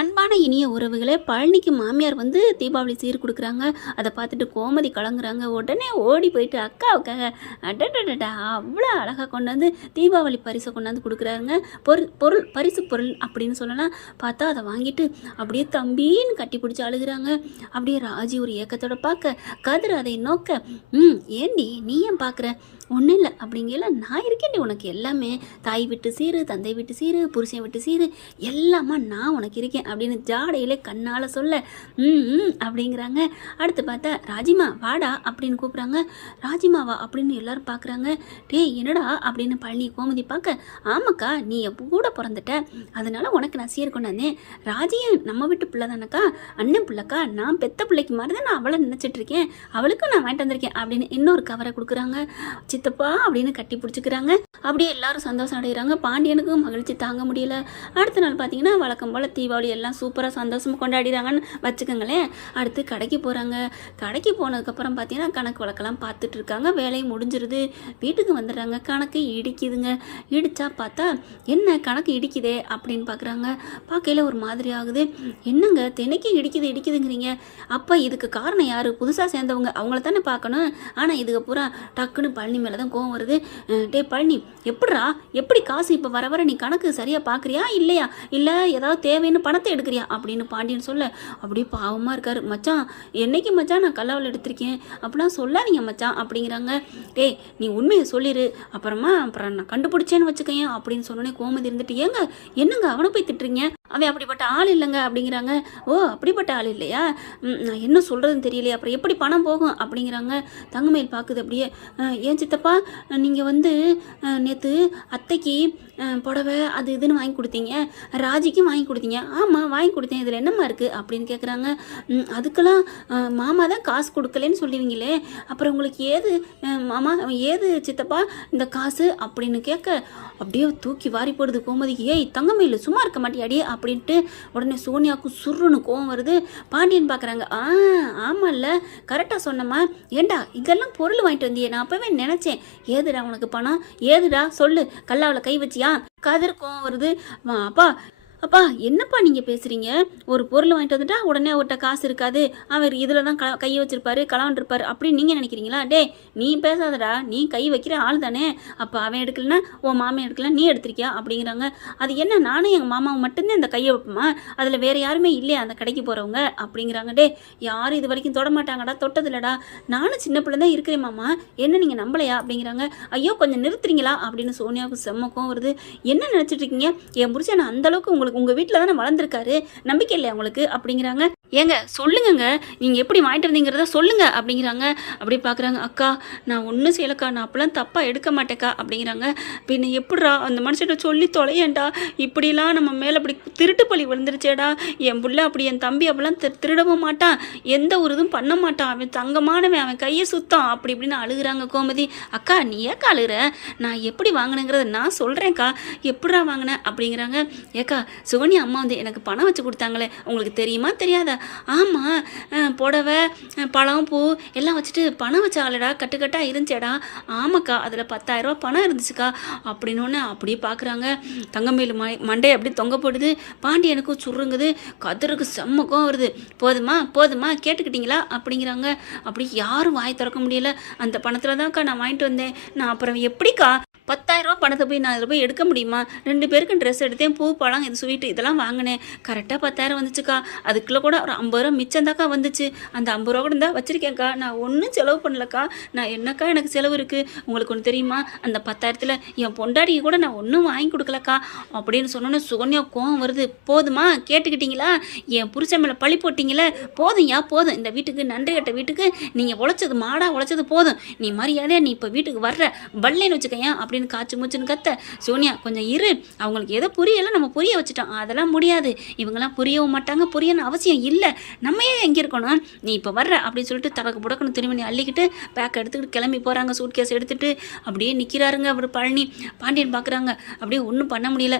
அன்பான இனிய உறவுகளே, பழனிக்கு மாமியார் வந்து தீபாவளி சீர் கொடுக்குறாங்க. அதை பார்த்துட்டு கோமதி கலங்குறாங்க. உடனே ஓடி போயிட்டு அக்காவுக்காக அடடடடா அவ்வளோ அழகாக கொண்டாந்து தீபாவளி பரிசை கொண்டாந்து கொடுக்குறாருங்க. பொருள் பரிசு பொருள் அப்படின்னு சொல்லலாம். பார்த்தா அதை வாங்கிட்டு அப்படியே தம்பின்னு கட்டி பிடிச்சி அழுகுறாங்க. அப்படியே ராஜி ஒரு ஏக்கத்தோட பார்க்க, கதிர் அதை நோக்க, ஏண்டி நீ ஏன் பார்க்குற, ஒன்றும் இல்லை அப்படிங்கல, நான் இருக்கேன்டி உனக்கு எல்லாமே, தாய் விட்டு சீரு, தந்தை விட்டு சீரு, புருஷன் விட்டு சீரு, எல்லாமா நான் உனக்கு இருக்கேன் அப்படின்னு ஜாடையிலே கண்ணால் சொல்ல அப்படிங்கிறாங்க. அடுத்து பார்த்தா ராஜிமா வாடா அப்படின்னு கூப்பிட்றாங்க. ராஜிமாவா அப்படின்னு எல்லாரும் பார்க்குறாங்க. டேய் என்னடா அப்படின்னு பழனி கோமதி பார்க்க, ஆமாக்கா நீ எப்போ கூட பிறந்துட்ட, அதனால உனக்கு நான் சீர் கொண்டாந்தேன். ராஜியும் நம்ம வீட்டு பிள்ளை தானக்கா, அண்ணன் பிள்ளைக்கா, நான் பெத்த பிள்ளைக்கு மாதிரி தான் நான் அவளை நினச்சிட்டு இருக்கேன், அவளுக்கும் நான் வாங்கிட்டு வந்திருக்கேன் அப்படின்னு இன்னொரு கவரை கொடுக்குறாங்க. சித்தப்பா அப்படின்னு கட்டி பிடிச்சிக்கிறாங்க. அப்படியே எல்லாரும் சந்தோஷம் அடைகிறாங்க. பாண்டியனுக்கும் மகிழ்ச்சி தாங்க முடியல. அடுத்த நாள் பார்த்தீங்கன்னா வழக்கம் போல் தீபாவளி எல்லாம் சூப்பராக சந்தோஷமாக கொண்டாடிறாங்கன்னு வச்சுக்கோங்களேன். அடுத்து கடைக்கு போகிறாங்க. கடைக்கு போனதுக்கப்புறம் பார்த்தீங்கன்னா கணக்கு வழக்கெல்லாம் பார்த்துட்டு இருக்காங்க. வேலையும் முடிஞ்சிருது. வீட்டுக்கு வந்துடுறாங்க. கணக்கு இடிக்குதுங்க. இடிச்சா பார்த்தா என்ன கணக்கு இடிக்குதே அப்படின்னு பார்க்குறாங்க. பார்க்கையில் ஒரு மாதிரி ஆகுது. என்னங்க தினைக்கு இடிக்குதுங்கிறீங்க, அப்போ இதுக்கு காரணம் யார், புதுசாக சேர்ந்தவங்க, அவங்கள தானே பார்க்கணும். ஆனால் இதுக்கு பூரா டக்குன்னு பழனி மேலே தான் கோவம் வருது. டே பழனி, எப்படி காசு இப்போ வர வர நீ கணக்கு சரியாக பார்க்குறியா இல்லையா, இல்லை ஏதாவது தேவைன்னு பணத்தை எடுக்கிறியா அப்படின்னு பாண்டியன் சொல்ல, அப்படியே பாவமாக இருக்காரு. மச்சான் என்னைக்கு மச்சான் நான் கல்லாவில் எடுத்திருக்கேன் அப்படிலாம் சொல்லாதீங்க மச்சான் அப்படிங்கிறாங்க. டே நீ உண்மையை சொல்லிடு, அப்புறம் நான் கண்டுபிடிச்சேன்னு வச்சுக்கேன் அப்படின்னு சொன்னோன்னே கோமதி இருந்துட்டு, ஏங்க என்னங்க அவனை போய் திட்டுறீங்க, அவன் அப்படிப்பட்ட ஆள் இல்லைங்க அப்படிங்கிறாங்க. ஓ அப்படிப்பட்ட ஆள் இல்லையா, நான் என்ன சொல்கிறதுன்னு தெரியலையே, அப்புறம் எப்படி பணம் போகும் அப்படிங்கிறாங்க. தங்கமயில் பார்க்குது. அப்படியே ஏன் சித்தப்பா நீங்கள் வந்து நேற்று அத்தைக்கு புடவை அது இதுன்னு வாங்கி கொடுத்தீங்க, ராஜிக்கும் வாங்கி கொடுத்தீங்க. ஆமாம் வாங்கி கொடுத்தேன், இதில் என்னம்மா இருக்குது அப்படின்னு கேட்குறாங்க. அதுக்கெல்லாம் மாமா தான் காசு கொடுக்கலன்னு சொல்லுவீங்களே, அப்புறம் உங்களுக்கு ஏது மாமா, ஏது சித்தப்பா இந்த காசு அப்படின்னு கேட்க, அப்படியே தூக்கி வாரி போடுது கோமதிக்கு. ஏய் தங்கமயில் சும்மா இருக்க மாட்டியாடி அப்படின்ட்டு உடனே சோனியாவுக்கு சுருன்னு கோவம் வருது. பாண்டியன் பார்க்குறாங்க. ஆமாம்ல கரெக்டாக சொன்னம்மா, ஏண்டா இதெல்லாம் பொருள் வாங்கிட்டு வந்தியே, நான் அப்போவே நினச்சேன், ஏதுடா உனக்கு பணம், ஏதுடா சொல்லு, கல்லாவில் கை வச்சியா. கதிர் கோவம் வருது. அப்பா என்னப்பா நீங்கள் பேசுகிறீங்க, ஒரு பொருள் வாங்கிட்டு வந்துட்டா உடனே அவர்கிட்ட காசு இருக்காது, அவர் இதில் தான் கையை வச்சிருப்பாரு, கலவன்றிருப்பார் அப்படின்னு நீங்கள் நினைக்கிறீங்களா. டே நீ பேசாதடா, நீ கை வைக்கிற ஆள் தானே, அப்போ அவன் எடுக்கலன்னா உன் மாமன் எடுக்கல, நீ எடுத்திருக்கியா அப்படிங்கிறாங்க. அது என்ன, நானும் எங்கள் மாமாவும் மட்டும்தான் இந்த கையை வைப்போமா, அதில் வேறு யாருமே இல்லையா அந்த கடைக்கு போகிறவங்க அப்படிங்கிறாங்க. டே யாரும் இது வரைக்கும் தொட மாட்டாங்கடா, தொட்டதில்லடா, நானும் சின்ன பிள்ளை தான் இருக்கிறேன் மாமா, என்ன நீங்கள் நம்பலையா அப்படிங்கிறாங்க. ஐயோ கொஞ்சம் நிறுத்துறீங்களா அப்படின்னு சோனியாவுக்கு செம்மக்கம் வருது. என்ன நினச்சிட்டு இருக்கீங்க, என் புருஷன் நான் அந்தளவுக்கு உங்களுக்கு உங்கள் வீட்டில் தானே வளர்ந்துருக்காரு, நம்பிக்கை இல்லையா உங்களுக்கு அப்படிங்கிறாங்க. ஏங்க சொல்லுங்கங்க, நீங்கள் எப்படி வாங்கிட்டு வந்தீங்கிறத சொல்லுங்க அப்படிங்கிறாங்க. அப்படி பார்க்குறாங்க. அக்கா நான் ஒன்றும் செய்யலக்கா, நான் அப்போலாம் தப்பாக எடுக்க மாட்டேக்கா அப்படிங்கிறாங்க. பின்ன எப்படிரா அந்த மனுஷன்ட்ட சொல்லி தொலையேண்டா, இப்படிலாம் நம்ம மேலே அப்படி திருட்டு பழி விழுந்துருச்சேடா, என் புள்ள அப்படி என் தம்பி அப்படிலாம் திருடவும் மாட்டான், எந்த ஒரு இதுவும் பண்ண மாட்டான், அவன் தங்கமானவன், அவன் கையை சுத்தம் அப்படி இப்படின்னு அழுகுறாங்க கோமதி. அக்கா நீ ஏக்கா அழுகிற, நான் எப்படி வாங்கினேங்கிறத நான் சொல்கிறேன்க்கா, எப்படிரா வாங்கினேன் அப்படிங்கிறாங்க. ஏக்கா சுகன்யா அம்மா வந்து எனக்கு பணம் வச்சு கொடுத்தாங்களே, உங்களுக்கு தெரியுமா தெரியாதா. ஆமாம் புடவை பழம் பூ எல்லாம் வச்சுட்டு பணம் வச்ச ஆளுடா, கட்டுக்கட்டாக இருந்துச்சேடா. ஆமாக்கா அதில் 10,000 ரூபா பணம் இருந்துச்சுக்கா அப்படின்னு அப்படியே பார்க்குறாங்க. தங்கமேலு மண்டை அப்படி தொங்க போடுது. பாண்டியனுக்கும் சுருங்குது. கதிருக்கு செம்மக்கம் வருது. போதுமா கேட்டுக்கிட்டீங்களா அப்படிங்கிறாங்க. அப்படி யாரும் வாய் திறக்க முடியல. அந்த பணத்தில் தான்க்கா நான் வாங்கிட்டு வந்தேன், நான் அப்புறம் எப்படிக்கா 10,000 ரூபா பணத்தை போய் நான் இதில் போய் எடுக்க முடியுமா, 2 பேருக்கு ட்ரெஸ் எடுத்தேன், பூ பழம் இது ஸ்வீட்டு இதெல்லாம் வாங்கினேன், கரெக்டாக 10,000 வந்துச்சுக்கா, அதுக்குள்ளே கூட ஒரு 50 ரூபா மிச்சம் தாக்கா வந்துச்சு, அந்த 50 ரூபா கூட இருந்தால் வச்சுருக்கேன்க்கா, நான் ஒன்றும் செலவு பண்ணலக்கா, நான் என்னக்கா எனக்கு செலவு இருக்குது, உங்களுக்கு ஒன்று தெரியுமா, அந்த 10,000த்தில் என் பொண்டாடிக்கு கூட நான் ஒன்றும் வாங்கி கொடுக்கலக்கா அப்படின்னு சொன்னோன்னே சுகன்யா கோவம் வருது. போதுமா கேட்டுக்கிட்டீங்களா, என் புருஷன் மேலே பழி போட்டிங்களே, போதும், இந்த வீட்டுக்கு நன்றி கட்ட வீட்டுக்கு நீங்கள் உழைச்சது மாடா உழைச்சது போதும், நீ மரியாதையாக நீ இப்போ வீட்டுக்கு வர்ற வல்லேன்னு வச்சுக்கேன் அப்படின்னு காய்ச்சி மூச்சுன்னு கத்த. சோனியா கொஞ்சம் இரு, அவங்களுக்கு எதோ புரியலை நம்ம புரிய வச்சுட்டோம், அதெல்லாம் முடியாது, இவங்கெல்லாம் புரியவும் மாட்டாங்க, புரியணும் அவசியம் இல்லை, நம்ம ஏன் எங்கே இருக்கணும், நீ இப்போ வர்ற அப்படின்னு சொல்லிட்டு தடக்கு புடக்குன்னு திரும்பி அள்ளிக்கிட்டு பேக்கை எடுத்துக்கிட்டு கிளம்பி போகிறாங்க. சூட்கேஸ் எடுத்துகிட்டு அப்படியே நிற்கிறாருங்க அவர் பழனி. பாண்டியன் பார்க்குறாங்க. அப்படியே ஒன்றும் பண்ண முடியல.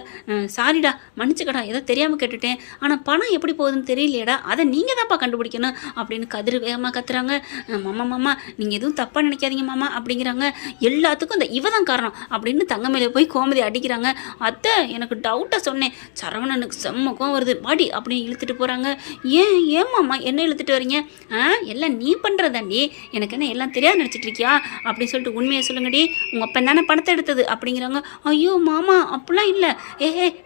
சாரிடா மன்னிச்சுக்கடா, ஏதோ தெரியாமல் கேட்டுட்டேன், ஆனால் பணம் எப்படி போகுதுன்னு தெரியலையடா, அதை நீங்கள் தான்ப்பா கண்டுபிடிக்கணும் அப்படின்னு கதிர் வேகமாக கத்துறாங்க. மாமா நீங்கள் எதுவும் தப்பாக நினைக்காதீங்க மாமா அப்படிங்கிறாங்க. எல்லாத்துக்கும் இந்த இவ தான் காரணம், அப்படின்னு தங்கமயில போய் கோமதி அடிக்கிறாங்க. அத்தை எனக்கு டவுட்டை சொன்னேன், சரவணனுக்கு செம்மக்கம் வருது பாடி அப்படின்னு இழுத்துட்டு போகிறாங்க. ஏமாம்மா என்ன இழுத்துட்டு வரீங்க? எல்லாம் நீ பண்ணுறதாண்டி, எனக்கு என்ன எல்லாம் தெரியாது நினச்சிட்டு இருக்கியா அப்படின்னு சொல்லிட்டு உண்மையை சொல்லுங்கடி, உங்கள் அப்பன் தானே பணத்தை எடுத்தது அப்படிங்கிறாங்க. ஐயோ மாமா அப்படிலாம் இல்லை,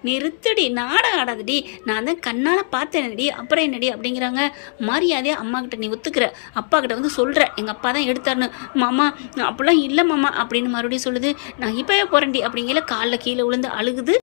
நிறுத்துடி, நாடகம் ஆடாதடி, நான் தான் கண்ணால் பார்த்தேனடி, அப்புறம் என்னடி அப்படிங்கிறாங்க. மரியாதையாக அம்மா கிட்ட நீ ஒத்துக்கிற, அப்பா கிட்ட வந்து சொல்கிற எங்கள் அப்பா தான் எடுத்தாருன்னு. மாமா அப்படிலாம் இல்லை மாமா அப்படின்னு மறுபடியும் சொல்லுது. நான் இப்போவே போகிறேன்டி அப்படிங்கிற காலில் கீழே விழுந்து அழுகுது.